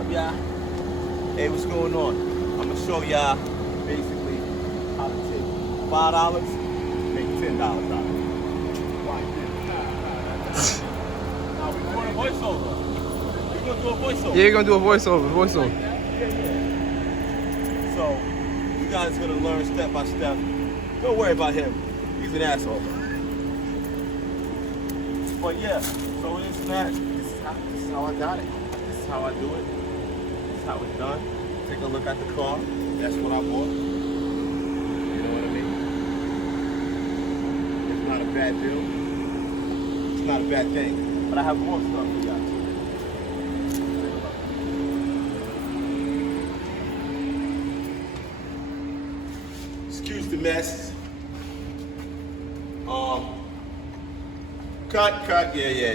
up, y'all? Hey, what's going on? I'm gonna show y'all basically how to take $5, make $10 out of it. Now we're doing a voiceover. We're gonna do a voiceover. Yeah, you're gonna do a voiceover. So you guys are gonna learn step by step. Don't worry about him. He's an asshole. But yeah, so it's not. This is how I got it. This is how I do it. This is how it's done. Take a look at the car. That's what I bought. You know what I mean? It's not a bad deal. It's not a bad thing. But I have more stuff for y'all too. Excuse the mess. Cut, yeah.